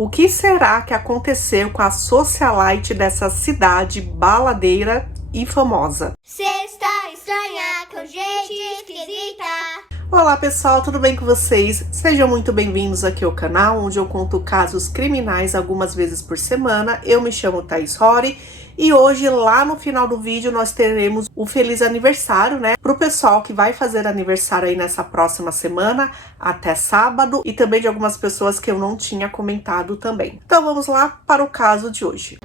O que será que aconteceu com a socialite dessa cidade baladeira e famosa? Sexta estranha com gente esquisita. Olá pessoal, tudo bem com vocês? Sejam muito bem-vindos aqui ao canal, onde eu conto casos criminais algumas vezes por semana. Eu me chamo Thaís Rory e hoje, lá no final do vídeo, nós teremos o feliz aniversário, né? Pro pessoal que vai fazer aniversário aí nessa próxima semana, até sábado, e também de algumas pessoas que eu não tinha comentado também. Então vamos lá para o caso de hoje.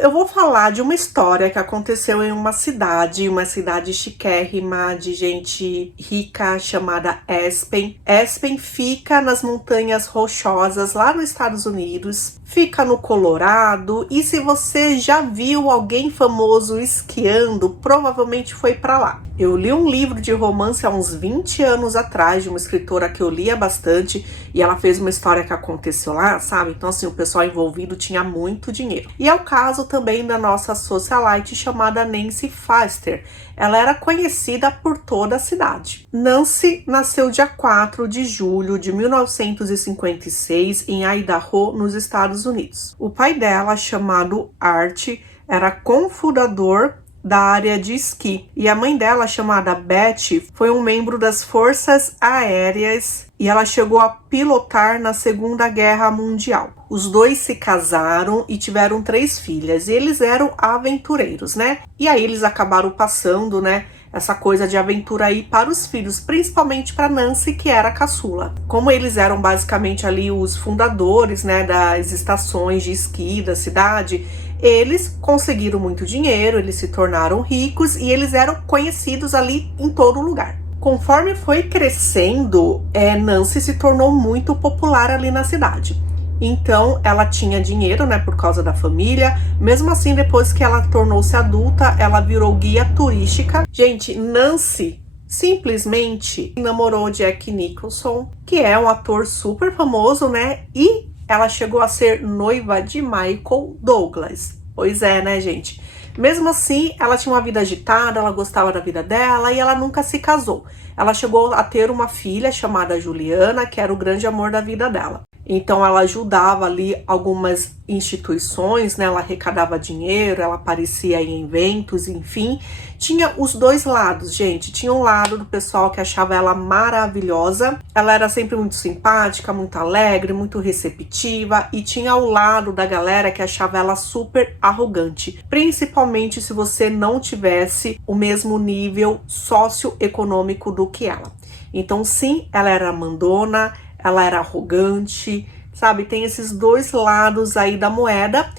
Eu vou falar de uma história que aconteceu em uma cidade chiquérrima, de gente rica, chamada Aspen. Aspen fica nas Montanhas Rochosas, lá nos Estados Unidos, fica no Colorado, e se você já viu alguém famoso esquiando, provavelmente foi pra lá. Eu li um livro de romance há uns 20 anos atrás, de uma escritora que eu lia bastante, e ela fez uma história que aconteceu lá, sabe? Então, assim, o pessoal envolvido tinha muito dinheiro. E é o caso também da nossa socialite chamada Nancy Pfister. Ela era conhecida por toda a cidade. Nancy nasceu dia 4 de julho de 1956 em Idaho, nos Estados Unidos. O pai dela, chamado Art, era cofundador da área de esqui, e a mãe dela, chamada Betty, foi um membro das Forças Aéreas e ela chegou a pilotar na Segunda Guerra Mundial. Os dois se casaram e tiveram 3 filhas, e eles eram aventureiros, né? E aí eles acabaram passando, né, essa coisa de aventura aí para os filhos, principalmente para Nancy, que era a caçula. Como eles eram basicamente ali os fundadores, né, das estações de esqui da cidade, eles conseguiram muito dinheiro, eles se tornaram ricos e eles eram conhecidos ali em todo lugar. Conforme foi crescendo, Nancy se tornou muito popular ali na cidade. Então, ela tinha dinheiro, né, por causa da família. Mesmo assim, depois que ela tornou-se adulta, ela virou guia turística. Gente, Nancy simplesmente namorou Jack Nicholson, que é um ator super famoso, né? E ela chegou a ser noiva de Michael Douglas. Pois é, né, gente? Mesmo assim, ela tinha uma vida agitada, ela gostava da vida dela e ela nunca se casou. Ela chegou a ter uma filha chamada Juliana, que era o grande amor da vida dela. Então ela ajudava ali algumas instituições, né? Ela arrecadava dinheiro, ela aparecia em eventos, enfim. Tinha os dois lados, gente. Tinha um lado do pessoal que achava ela maravilhosa. Ela era sempre muito simpática, muito alegre, muito receptiva. E tinha o lado da galera que achava ela super arrogante. Principalmente se você não tivesse o mesmo nível socioeconômico do que ela. Então sim, ela era mandona, ela era arrogante, sabe? Tem esses dois lados aí da moeda.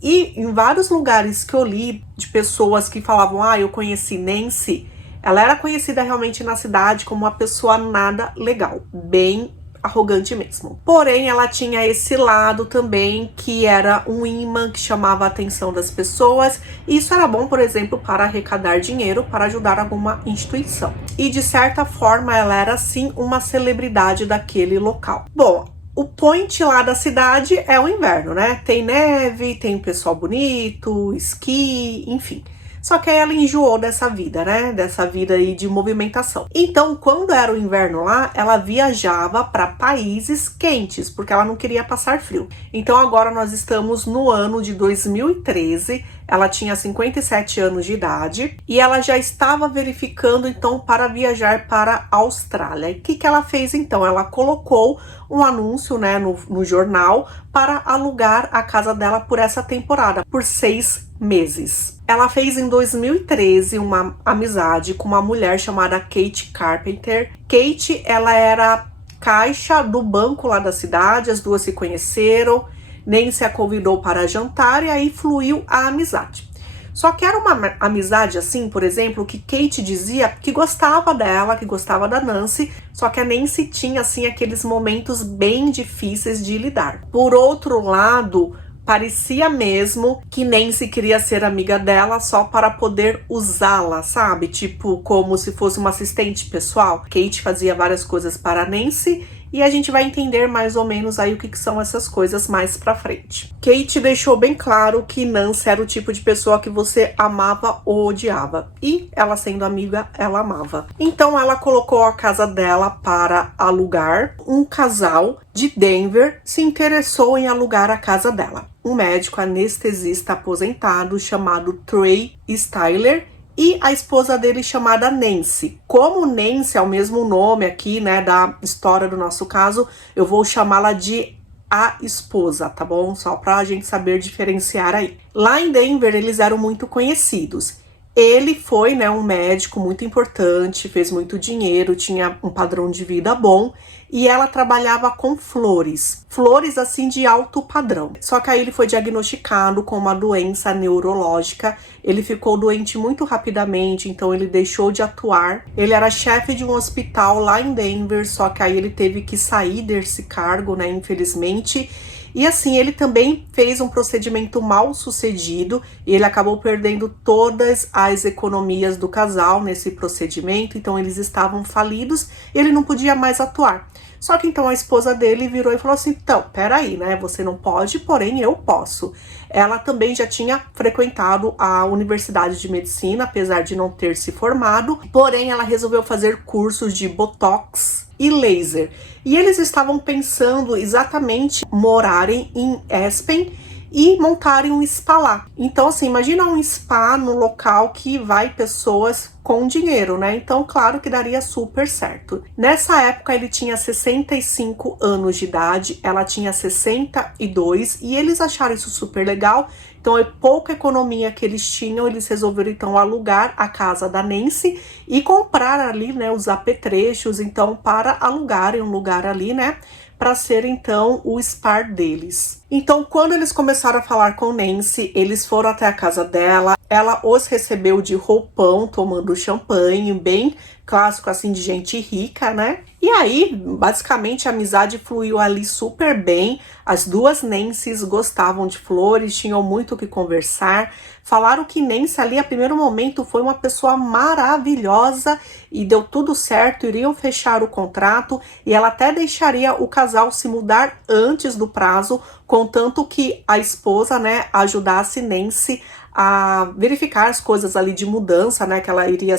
E em vários lugares que eu li de pessoas que falavam, eu conheci Nancy, ela era conhecida realmente na cidade como uma pessoa nada legal, bem arrogante mesmo. Porém, ela tinha esse lado também, que era um imã que chamava a atenção das pessoas. E isso era bom, por exemplo, para arrecadar dinheiro, para ajudar alguma instituição. E de certa forma, ela era sim uma celebridade daquele local. Bom, o point lá da cidade é o inverno, né? Tem neve, tem pessoal bonito, esqui, enfim. Só que aí ela enjoou dessa vida, né? Dessa vida aí de movimentação. Então, quando era o inverno lá, ela viajava para países quentes, porque ela não queria passar frio. Então, agora nós estamos no ano de 2013. Ela tinha 57 anos de idade e ela já estava verificando, então, para viajar para a Austrália. E o que ela fez, então? Ela colocou um anúncio, né, no jornal para alugar a casa dela por essa temporada, por 6 meses. Ela fez em 2013 uma amizade com uma mulher chamada Kate Carpenter. Kate, ela era caixa do banco lá da cidade, as duas se conheceram, Nancy a convidou para jantar e aí fluiu a amizade. Só que era uma amizade assim, por exemplo, que Kate dizia que gostava dela, que gostava da Nancy, só que a Nancy tinha assim aqueles momentos bem difíceis de lidar. Por outro lado, parecia mesmo que Nancy queria ser amiga dela só para poder usá-la, sabe? Tipo, como se fosse uma assistente pessoal. Kate fazia várias coisas para Nancy e a gente vai entender mais ou menos aí o que são essas coisas mais pra frente. Kate deixou bem claro que Nancy era o tipo de pessoa que você amava ou odiava, e ela sendo amiga, ela amava. Então ela colocou a casa dela para alugar. Um casal de Denver se interessou em alugar a casa dela. Um médico anestesista aposentado chamado Trey Styler e a esposa dele chamada Nancy. Como Nancy é o mesmo nome aqui, né, da história do nosso caso, eu vou chamá-la de a esposa, tá bom? Só pra gente saber diferenciar aí. Lá em Denver, eles eram muito conhecidos. Ele foi, né, um médico muito importante, fez muito dinheiro, tinha um padrão de vida bom, e ela trabalhava com flores. Flores, assim, de alto padrão. Só que aí ele foi diagnosticado com uma doença neurológica. Ele ficou doente muito rapidamente, então ele deixou de atuar. Ele era chefe de um hospital lá em Denver, só que aí ele teve que sair desse cargo, né, infelizmente. E assim, ele também fez um procedimento mal sucedido e ele acabou perdendo todas as economias do casal nesse procedimento, então eles estavam falidos e ele não podia mais atuar. Só que então a esposa dele virou e falou assim, então, peraí, né, você não pode, porém eu posso. Ela também já tinha frequentado a Universidade de Medicina, apesar de não ter se formado, porém ela resolveu fazer cursos de Botox e laser. E eles estavam pensando exatamente morarem em Aspen e montarem um spa lá. Então, assim, imagina um spa no local que vai pessoas com dinheiro, né? Então, claro que daria super certo. Nessa época, ele tinha 65 anos de idade, ela tinha 62, e eles acharam isso super legal. Então, é pouca economia que eles tinham, eles resolveram, então, alugar a casa da Nancy e comprar ali, né, os apetrechos, então, para alugarem um lugar ali, né, para ser, então, o spa deles. Então, quando eles começaram a falar com Nancy, eles foram até a casa dela, ela os recebeu de roupão, tomando champanhe, bem clássico, assim, de gente rica, né? E aí, basicamente, a amizade fluiu ali super bem. As duas Nancys gostavam de flores, tinham muito o que conversar. Falaram que Nancy ali, a primeiro momento, foi uma pessoa maravilhosa e deu tudo certo, iriam fechar o contrato e ela até deixaria o casal se mudar antes do prazo, contanto que a esposa, né, ajudasse Nancy a verificar as coisas ali de mudança, né, que ela iria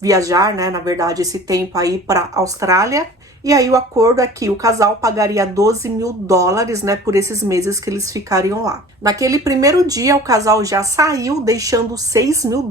viajar, né, na verdade, esse tempo aí para Austrália. E aí o acordo é que o casal pagaria $12 mil, né, por esses meses que eles ficariam lá. Naquele primeiro dia, o casal já saiu, deixando $6 mil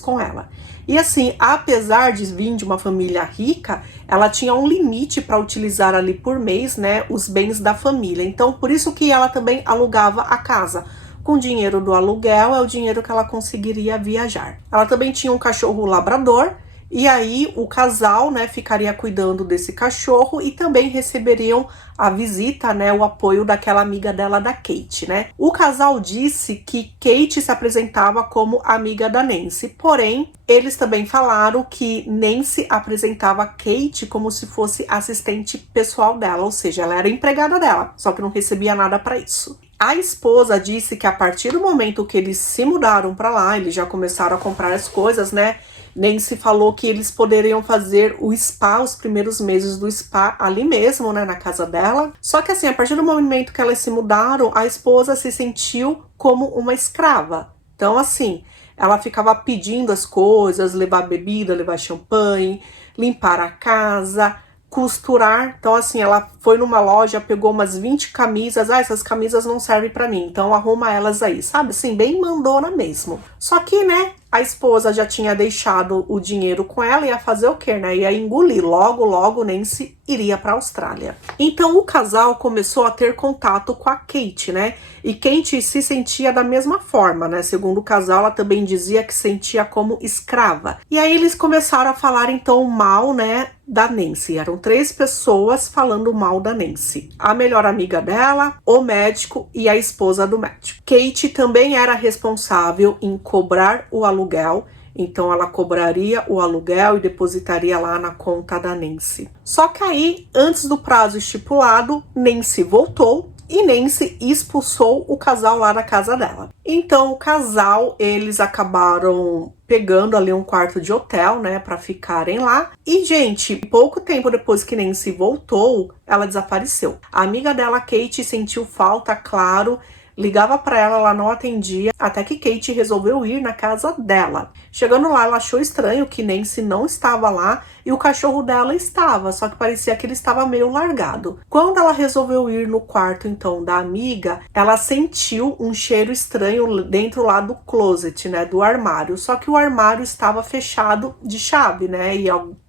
com ela. E assim, apesar de vir de uma família rica, ela tinha um limite para utilizar ali por mês, né, os bens da família. Então, por isso que ela também alugava a casa. Com o dinheiro do aluguel, é o dinheiro que ela conseguiria viajar. Ela também tinha um cachorro labrador, e aí o casal, né, ficaria cuidando desse cachorro e também receberiam a visita, né, o apoio daquela amiga dela, da Kate, né. O casal disse que Kate se apresentava como amiga da Nancy, porém, eles também falaram que Nancy apresentava Kate como se fosse assistente pessoal dela, ou seja, ela era empregada dela, só que não recebia nada para isso. A esposa disse que a partir do momento que eles se mudaram para lá, eles já começaram a comprar as coisas, né? Nancy falou que eles poderiam fazer o spa, os primeiros meses do spa ali mesmo, né, na casa dela. Só que assim, a partir do momento que elas se mudaram, a esposa se sentiu como uma escrava. Então assim, ela ficava pedindo as coisas, levar bebida, levar champanhe, limpar a casa, costurar. Então assim, ela foi numa loja, pegou umas 20 camisas, essas camisas não servem pra mim, então arruma elas aí, sabe? Assim, bem mandona mesmo. Só que, né, a esposa já tinha deixado o dinheiro com ela, ia fazer o quê, né? Ia engolir. Logo, Nancy iria para a Austrália. Então, o casal começou a ter contato com a Kate, né? E Kate se sentia da mesma forma, né? Segundo o casal, ela também dizia que sentia como escrava. E aí, eles começaram a falar, então, mal, né, da Nancy. Eram 3 pessoas falando mal da Nancy. A melhor amiga dela, o médico e a esposa do médico. Kate também era responsável em cobrar o aluguel, então ela cobraria o aluguel e depositaria lá na conta da Nancy. Só que aí, antes do prazo estipulado, Nancy voltou e Nancy expulsou o casal lá da casa dela. Então o casal, eles acabaram pegando ali um quarto de hotel, né, para ficarem lá. E, gente, pouco tempo depois que Nancy voltou, ela desapareceu. A amiga dela, Kate, sentiu falta, claro, ligava para ela não atendia, até que Kate resolveu ir na casa dela. Chegando lá, ela achou estranho que Nancy não estava lá e o cachorro dela estava, só que parecia que ele estava meio largado. Quando ela resolveu ir no quarto, então, da amiga, ela sentiu um cheiro estranho dentro lá do closet, né, do armário. Só que o armário estava fechado de chave, né,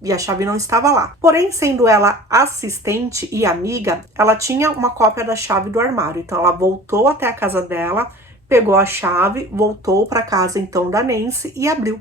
e a chave não estava lá. Porém, sendo ela assistente e amiga, ela tinha uma cópia da chave do armário. Então, ela voltou até a casa dela, pegou a chave, voltou para casa, então, da Nancy e abriu.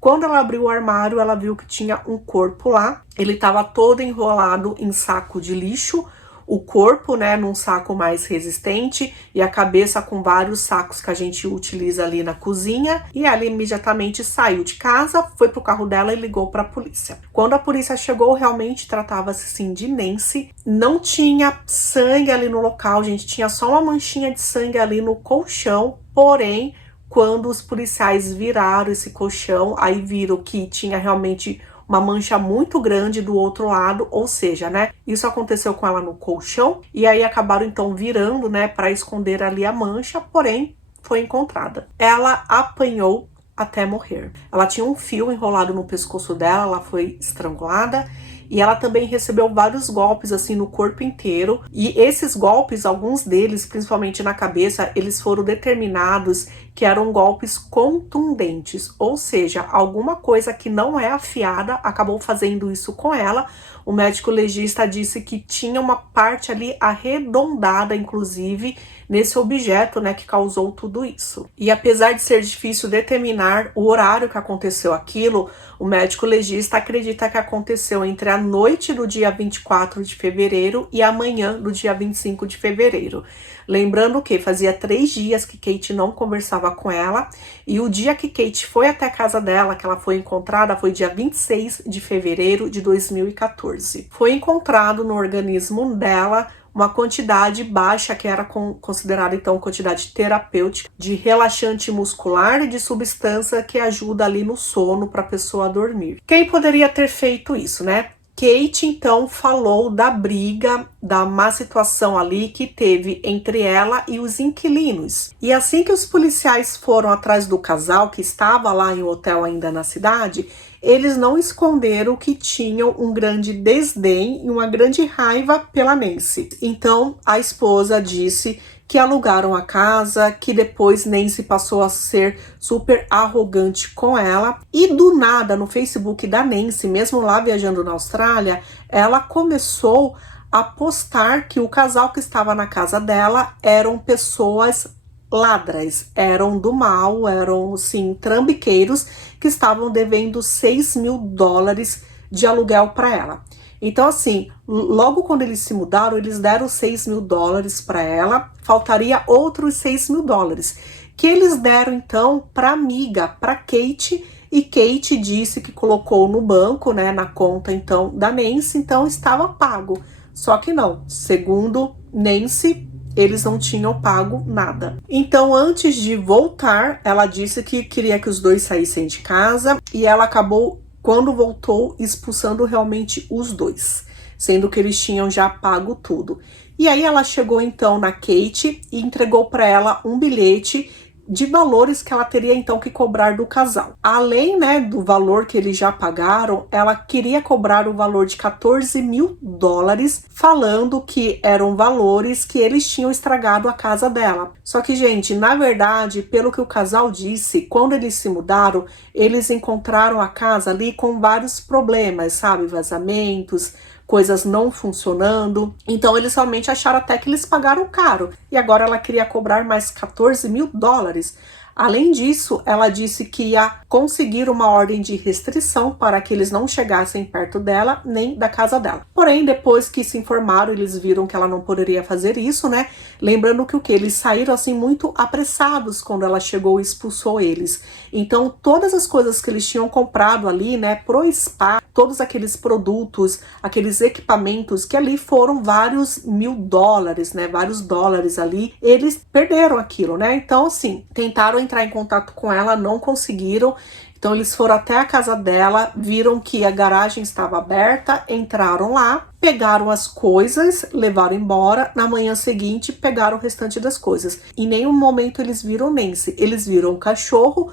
Quando ela abriu o armário, ela viu que tinha um corpo lá. Ele estava todo enrolado em saco de lixo. O corpo, né, num saco mais resistente e a cabeça com vários sacos que a gente utiliza ali na cozinha. E ela imediatamente saiu de casa, foi pro carro dela e ligou para a polícia. Quando a polícia chegou, realmente tratava-se sim de Nancy. Não tinha sangue ali no local, gente, tinha só uma manchinha de sangue ali no colchão, porém, quando os policiais viraram esse colchão, aí viram que tinha realmente uma mancha muito grande do outro lado, ou seja, né, isso aconteceu com ela no colchão, e aí acabaram então virando, né, para esconder ali a mancha, porém, foi encontrada. Ela apanhou até morrer. Ela tinha um fio enrolado no pescoço dela, ela foi estrangulada, e ela também recebeu vários golpes assim no corpo inteiro, e esses golpes, alguns deles, principalmente na cabeça, eles foram determinados que eram golpes contundentes, ou seja, alguma coisa que não é afiada acabou fazendo isso com ela. O médico legista disse que tinha uma parte ali arredondada, inclusive, nesse objeto, né, que causou tudo isso. E apesar de ser difícil determinar o horário que aconteceu aquilo, o médico legista acredita que aconteceu entre a noite do dia 24 de fevereiro e a manhã do dia 25 de fevereiro. Lembrando que fazia 3 dias que Kate não conversava com ela, e o dia que Kate foi até a casa dela, que ela foi encontrada, foi dia 26 de fevereiro de 2014. Foi encontrado no organismo dela uma quantidade baixa, que era considerada então quantidade terapêutica, de relaxante muscular e de substância que ajuda ali no sono para a pessoa dormir. Quem poderia ter feito isso, né? Kate, então, falou da briga, da má situação ali que teve entre ela e os inquilinos. E assim que os policiais foram atrás do casal, que estava lá em um hotel ainda na cidade, eles não esconderam que tinham um grande desdém e uma grande raiva pela Nancy. Então, a esposa disse que alugaram a casa, que depois Nancy passou a ser super arrogante com ela. E do nada, no Facebook da Nancy, mesmo lá viajando na Austrália, ela começou a postar que o casal que estava na casa dela eram pessoas ladras, eram do mal, eram, sim, trambiqueiros que estavam devendo $6.000 de aluguel para ela. Então, assim, logo quando eles se mudaram, eles deram $6.000 para ela, faltaria outros $6.000, que eles deram, então, para amiga, para Kate, e Kate disse que colocou no banco, né, na conta, então, da Nancy, então estava pago. Só que não, segundo Nancy, eles não tinham pago nada. Então, antes de voltar, ela disse que queria que os dois saíssem de casa, e ela acabou, quando voltou, expulsando realmente os dois, sendo que eles tinham já pago tudo. E aí ela chegou então na Kate e entregou para ela um bilhete de valores que ela teria então que cobrar do casal. Além, né, do valor que eles já pagaram, ela queria cobrar o valor de $14.000, falando que eram valores que eles tinham estragado a casa dela. Só que, gente, na verdade, pelo que o casal disse, quando eles se mudaram, eles encontraram a casa ali com vários problemas, sabe? Vazamentos, coisas não funcionando. Então eles realmente acharam até que eles pagaram caro. E agora ela queria cobrar mais $14.000. Além disso, ela disse que ia conseguir uma ordem de restrição para que eles não chegassem perto dela nem da casa dela. Porém, depois que se informaram, eles viram que ela não poderia fazer isso, né? Lembrando que eles saíram assim muito apressados quando ela chegou e expulsou eles. Então, todas as coisas que eles tinham comprado ali, né, pro spa, todos aqueles produtos, aqueles equipamentos que ali foram vários $1.000, né, vários dólares ali, eles perderam aquilo, né? Então, assim, tentaram entrar em contato com ela, não conseguiram. Então eles foram até a casa dela, viram que a garagem estava aberta, entraram lá, pegaram as coisas, levaram embora. Na manhã seguinte, pegaram o restante das coisas. Em nenhum momento eles viram Nancy, eles viram o cachorro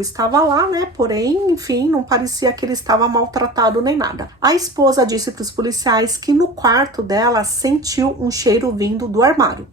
estava lá, né? Porém, enfim, não parecia que ele estava maltratado nem nada. A esposa disse para os policiais que no quarto dela sentiu um cheiro vindo do armário.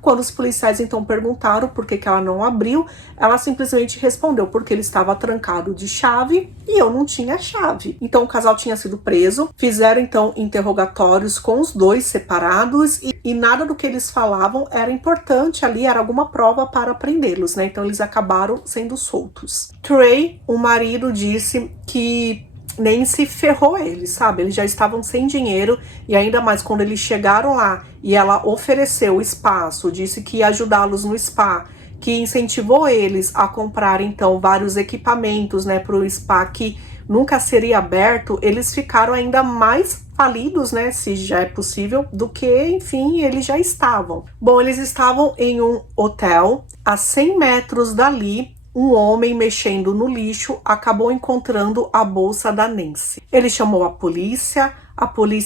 Quando os policiais então perguntaram por que ela não abriu, ela simplesmente respondeu porque ele estava trancado de chave e eu não tinha chave. Então o casal tinha sido preso, fizeram então interrogatórios com os dois separados e nada do que eles falavam era importante ali, era alguma prova para prendê-los, né? Então eles acabaram sendo soltos. Trey, o marido, disse que Nancy ferrou eles, sabe? Eles já estavam sem dinheiro e ainda mais quando eles chegaram lá e ela ofereceu espaço, disse que ia ajudá-los no spa, que incentivou eles a comprar então vários equipamentos, né, para o spa que nunca seria aberto. Eles ficaram ainda mais falidos, né, se já é possível, do que, enfim, eles já estavam. Bom, eles estavam em um hotel a 100 metros dali. Um homem mexendo no lixo acabou encontrando a bolsa da Nancy. Ele chamou a polícia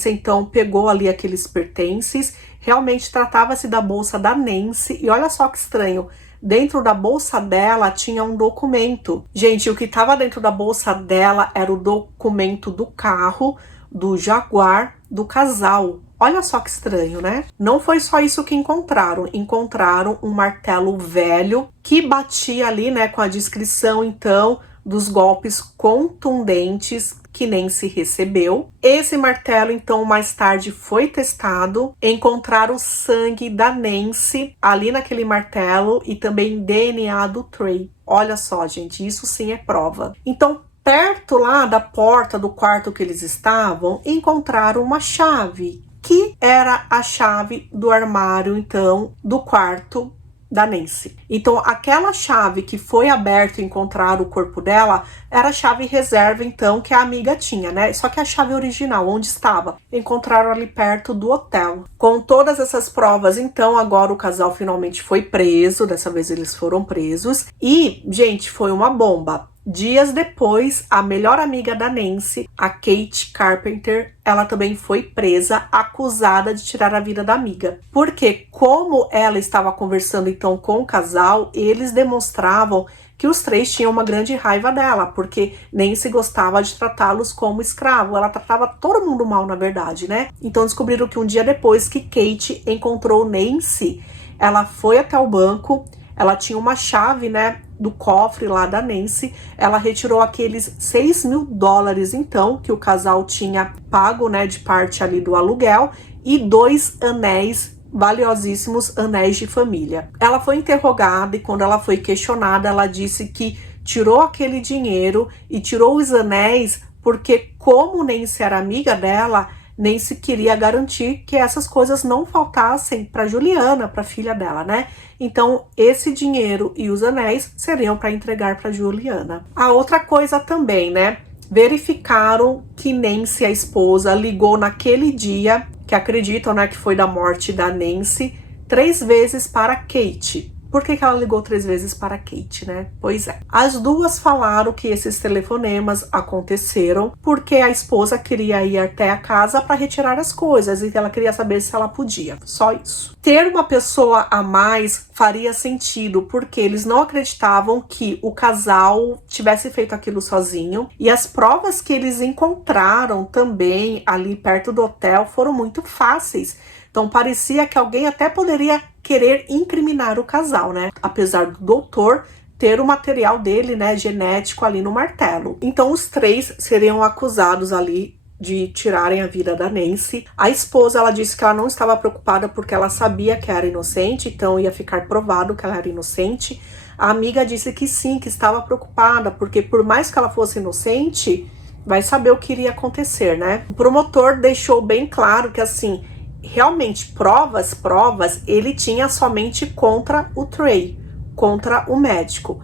então pegou ali aqueles pertences. Realmente tratava-se da bolsa da Nancy e olha só que estranho, dentro da bolsa dela tinha um documento. Gente, o que estava dentro da bolsa dela era o documento do carro, do Jaguar, do casal. Olha só que estranho, né? Não foi só isso que encontraram. Encontraram um martelo velho que batia ali, né, com a descrição, então, dos golpes contundentes que Nancy recebeu. Esse martelo, então, mais tarde foi testado. Encontraram o sangue da Nancy ali naquele martelo e também DNA do Trey. Olha só, gente, isso sim é prova. Então, perto lá da porta do quarto que eles estavam, encontraram uma chave, que era a chave do armário, então, do quarto da Nancy. Então, aquela chave que foi aberta e encontraram o corpo dela, era a chave reserva, então, que a amiga tinha, né? Só que a chave original, onde estava? Encontraram ali perto do hotel. Com todas essas provas, então, agora o casal finalmente foi preso. Dessa vez eles foram presos. E, gente, foi uma bomba. Dias depois, a melhor amiga da Nancy, a Kate Carpenter, ela também foi presa, acusada de tirar a vida da amiga. Porque como ela estava conversando então com o casal, eles demonstravam que os três tinham uma grande raiva dela, porque Nancy gostava de tratá-los como escravo. Ela tratava todo mundo mal, na verdade, né? Então descobriram que um dia depois que Kate encontrou Nancy, ela foi até o banco, ela tinha uma chave, né, do cofre lá da Nancy. Ela retirou aqueles $6.000, então, que o casal tinha pago, né, de parte ali do aluguel, e 2 anéis, valiosíssimos anéis de família. Ela foi interrogada e quando ela foi questionada, ela disse que tirou aquele dinheiro e tirou os anéis porque, como Nancy era amiga dela, Nancy queria garantir que essas coisas não faltassem para Juliana, para a filha dela, né? Então, esse dinheiro e os anéis seriam para entregar para Juliana. A outra coisa também, né? Verificaram que Nancy, a esposa, ligou naquele dia, que acreditam, né, que foi da morte da Nancy, 3 vezes para Kate. Por que ela ligou 3 vezes para Kate, né? Pois é. As duas falaram que esses telefonemas aconteceram porque a esposa queria ir até a casa para retirar as coisas e ela queria saber se ela podia. Só isso. Ter uma pessoa a mais faria sentido porque eles não acreditavam que o casal tivesse feito aquilo sozinho e as provas que eles encontraram também ali perto do hotel foram muito fáceis. Então parecia que alguém até poderia querer incriminar o casal, né? Apesar do doutor ter o material dele, né, genético ali no martelo. Então os 3 seriam acusados ali de tirarem a vida da Nancy. A esposa, ela disse que ela não estava preocupada porque ela sabia que era inocente, então ia ficar provado que ela era inocente. A amiga disse que sim, que estava preocupada, porque por mais que ela fosse inocente, vai saber o que iria acontecer, né? O promotor deixou bem claro que, assim, realmente provas, ele tinha somente contra o Trey, contra o médico.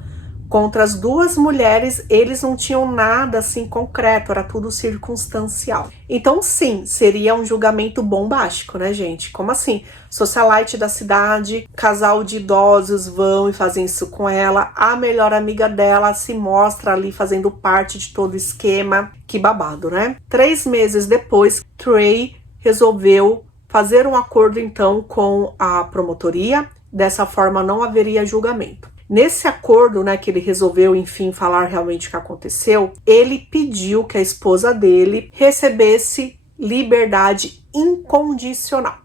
Contra as duas mulheres, eles não tinham nada assim concreto, era tudo circunstancial. Então, sim, seria um julgamento bombástico, né, gente? Como assim? Socialite da cidade, casal de idosos vão e fazem isso com ela, a melhor amiga dela se mostra ali fazendo parte de todo o esquema. Que babado, né? 3 meses depois, Trey resolveu fazer um acordo, então, com a promotoria. Dessa forma, não haveria julgamento. Nesse acordo, né, que ele resolveu, enfim, falar realmente o que aconteceu, ele pediu que a esposa dele recebesse liberdade incondicional.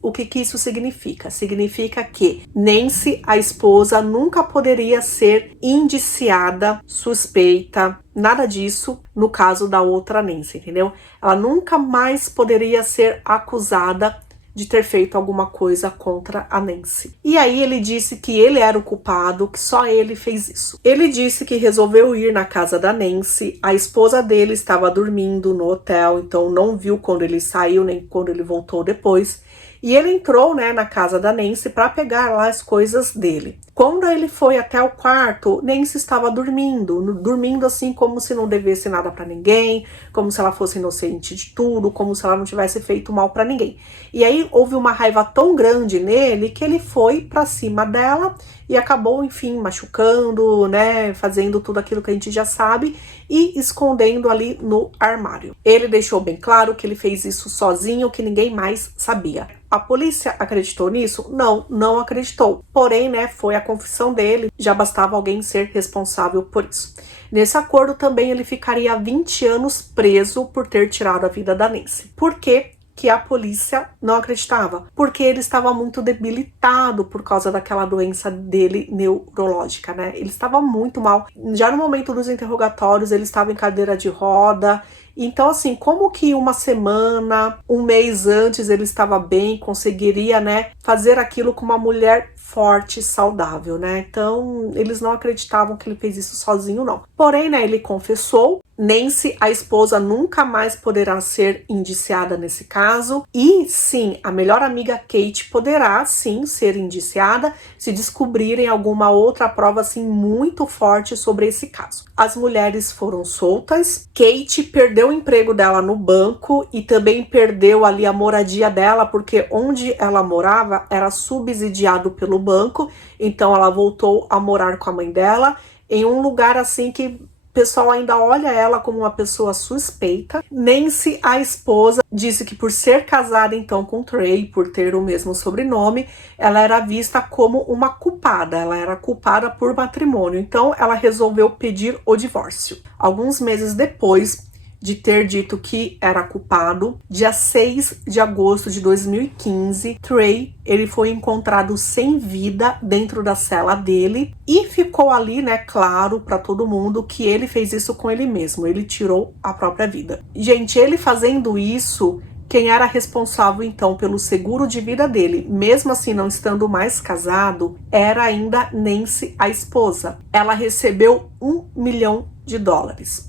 O que isso significa? Significa que Nancy, a esposa, nunca poderia ser indiciada, suspeita, nada disso no caso da outra Nancy, entendeu? Ela nunca mais poderia ser acusada de ter feito alguma coisa contra a Nancy. E aí ele disse que ele era o culpado, que só ele fez isso. Ele disse que resolveu ir na casa da Nancy, a esposa dele estava dormindo no hotel, então não viu quando ele saiu, nem quando ele voltou depois. E ele entrou, né, na casa da Nancy para pegar lá as coisas dele. Quando ele foi até o quarto, Nancy estava dormindo assim como se não devesse nada para ninguém, como se ela fosse inocente de tudo, como se ela não tivesse feito mal para ninguém. E aí houve uma raiva tão grande nele que ele foi para cima dela e acabou, enfim, machucando, né, fazendo tudo aquilo que a gente já sabe e escondendo ali no armário. Ele deixou bem claro que ele fez isso sozinho, que ninguém mais sabia. A polícia acreditou nisso? Não acreditou. Porém, né, foi a confissão dele, já bastava alguém ser responsável por isso. Nesse acordo também ele ficaria 20 anos preso por ter tirado a vida da Nancy. Por quê que a polícia não acreditava? Porque ele estava muito debilitado por causa daquela doença dele neurológica, né? Ele estava muito mal. Já no momento dos interrogatórios, ele estava em cadeira de roda. Então, assim, como que uma semana, um mês antes ele estava bem, conseguiria, né, fazer aquilo com uma mulher forte, saudável, né? Então, eles não acreditavam que ele fez isso sozinho, não. Porém, né, ele confessou. Nancy, a esposa, nunca mais poderá ser indiciada nesse caso. E, sim, a melhor amiga Kate poderá, sim, ser indiciada se descobrirem alguma outra prova, assim, muito forte sobre esse caso. As mulheres foram soltas. Kate perdeu o emprego dela no banco e também perdeu ali a moradia dela, porque onde ela morava era subsidiado pelo banco. Então, ela voltou a morar com a mãe dela em um lugar, assim, que o pessoal ainda olha ela como uma pessoa suspeita. Nancy, a esposa, disse que por ser casada então com Trey, por ter o mesmo sobrenome, ela era vista como uma culpada, ela era culpada por matrimônio, então ela resolveu pedir o divórcio. Alguns meses depois de ter dito que era culpado, dia 6 de agosto de 2015, Trey, ele foi encontrado sem vida dentro da cela dele e ficou ali, né, claro para todo mundo que ele fez isso com ele mesmo, ele tirou a própria vida. Gente, ele fazendo isso, quem era responsável então pelo seguro de vida dele, mesmo assim não estando mais casado, era ainda Nancy, a esposa. Ela recebeu $1 milhão.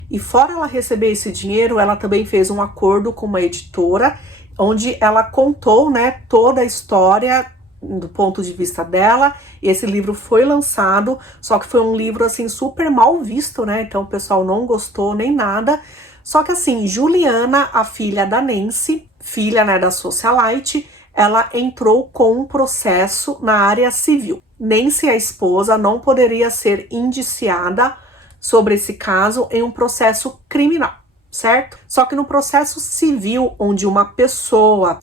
E fora ela receber esse dinheiro, ela também fez um acordo com uma editora, onde ela contou, né, toda a história do ponto de vista dela. E esse livro foi lançado, só que foi um livro assim super mal visto, né? Então o pessoal não gostou nem nada. Só que assim, Juliana, a filha da Nancy, filha, né, da socialite, ela entrou com um processo na área civil. Nancy, a esposa, não poderia ser indiciada sobre esse caso em um processo criminal, certo? Só que no processo civil, onde uma pessoa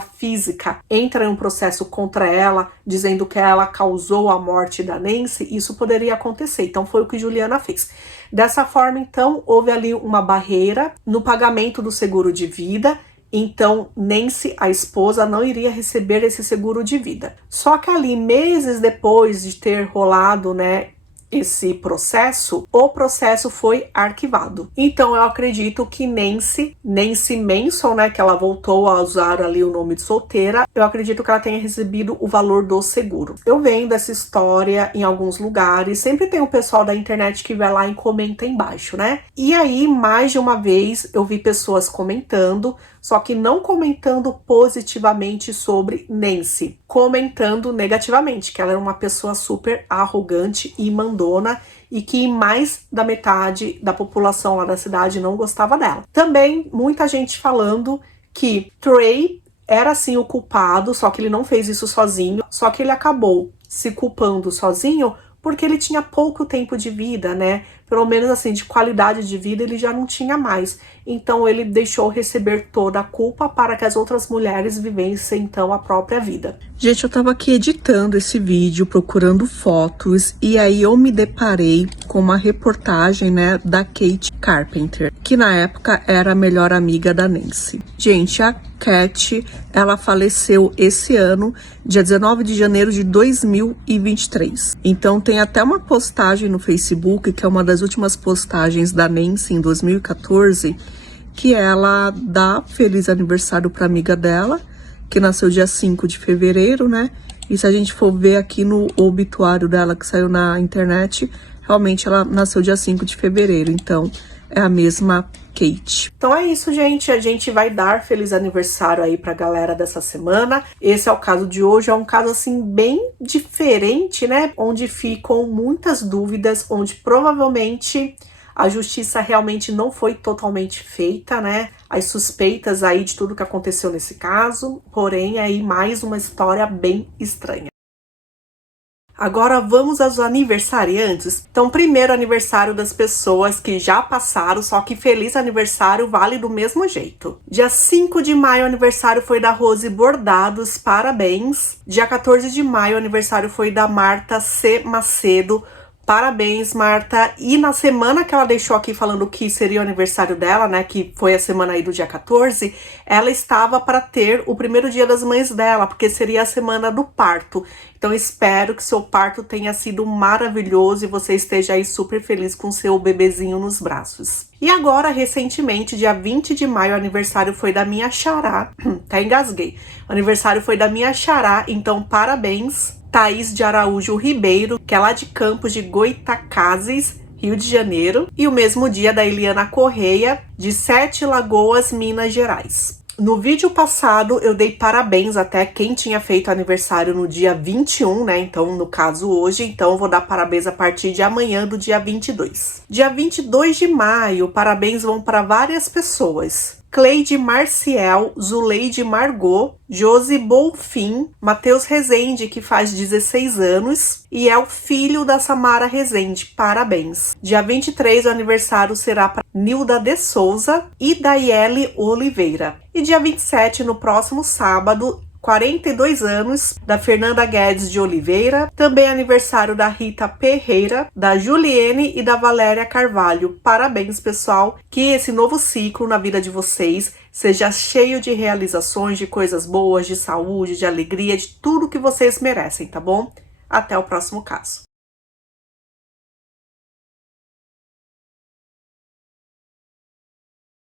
física entra em um processo contra ela, dizendo que ela causou a morte da Nancy, isso poderia acontecer. Então foi o que Juliana fez. Dessa forma, então, houve ali uma barreira no pagamento do seguro de vida. Então, Nancy, a esposa, não iria receber esse seguro de vida. Só que ali, meses depois de ter rolado, né, esse processo, o processo foi arquivado. Então eu acredito que Nancy Manson, né, que ela voltou a usar ali o nome de solteira, eu acredito que ela tenha recebido o valor do seguro. Eu vendo essa história em alguns lugares, sempre tem o pessoal da internet que vai lá e comenta embaixo, né? E aí, mais de uma vez, eu vi pessoas comentando, só que não comentando positivamente sobre Nancy, comentando negativamente, que ela era uma pessoa super arrogante e mandona e que mais da metade da população lá da cidade não gostava dela. Também muita gente falando que Trey era sim o culpado, só que ele não fez isso sozinho, só que ele acabou se culpando sozinho porque ele tinha pouco tempo de vida, né? Pelo menos assim, de qualidade de vida ele já não tinha mais. Então ele deixou receber toda a culpa para que as outras mulheres vivessem então a própria vida. Gente, eu tava aqui editando esse vídeo, procurando fotos, e aí eu me deparei com uma reportagem, né, da Kate Carpenter, que na época era a melhor amiga da Nancy. Gente, a Kate, ela faleceu esse ano, dia 19 de janeiro de 2023. Então tem até uma postagem no Facebook, que é uma das últimas postagens da Nancy em 2014, que ela dá feliz aniversário para amiga dela, que nasceu dia 5 de fevereiro, né? E se a gente for ver aqui no obituário dela que saiu na internet, realmente ela nasceu dia 5 de fevereiro, então é a mesma Kate. Então é isso, gente, a gente vai dar feliz aniversário aí pra galera dessa semana. Esse é o caso de hoje, é um caso assim bem diferente, né? Onde ficam muitas dúvidas, onde provavelmente a justiça realmente não foi totalmente feita, né? As suspeitas aí de tudo que aconteceu nesse caso, porém aí mais uma história bem estranha. Agora vamos aos aniversariantes. Então, primeiro aniversário das pessoas que já passaram, só que feliz aniversário vale do mesmo jeito. Dia 5 de maio, o aniversário foi da Rose Bordados, parabéns. Dia 14 de maio, o aniversário foi da Marta C. Macedo, parabéns, Marta. E na semana que ela deixou aqui falando que seria o aniversário dela, né, que foi a semana aí do dia 14, ela estava para ter o primeiro dia das mães dela, porque seria a semana do parto. Então espero que seu parto tenha sido maravilhoso e você esteja aí super feliz com seu bebezinho nos braços. E agora, recentemente, dia 20 de maio, o aniversário foi da minha xará, até engasguei. O aniversário foi da minha xará, então parabéns, Thaís de Araújo Ribeiro, que é lá de Campos de Goitacazes, Rio de Janeiro. E o mesmo dia da Eliana Correia, de Sete Lagoas, Minas Gerais. No vídeo passado, eu dei parabéns até quem tinha feito aniversário no dia 21, né? Então, no caso hoje, então eu vou dar parabéns a partir de amanhã, do dia 22. Dia 22 de maio, parabéns vão para várias pessoas. Cleide Marciel, Zuleide Margot, Josi Bolfin, Matheus Rezende, que faz 16 anos, e é o filho da Samara Rezende, parabéns. Dia 23, o aniversário será para Nilda de Souza e Daiele Oliveira. E dia 27, no próximo sábado, 42 anos, da Fernanda Guedes de Oliveira, também aniversário da Rita Ferreira, da Juliene e da Valéria Carvalho. Parabéns, pessoal, que esse novo ciclo na vida de vocês seja cheio de realizações, de coisas boas, de saúde, de alegria, de tudo que vocês merecem, tá bom? Até o próximo caso.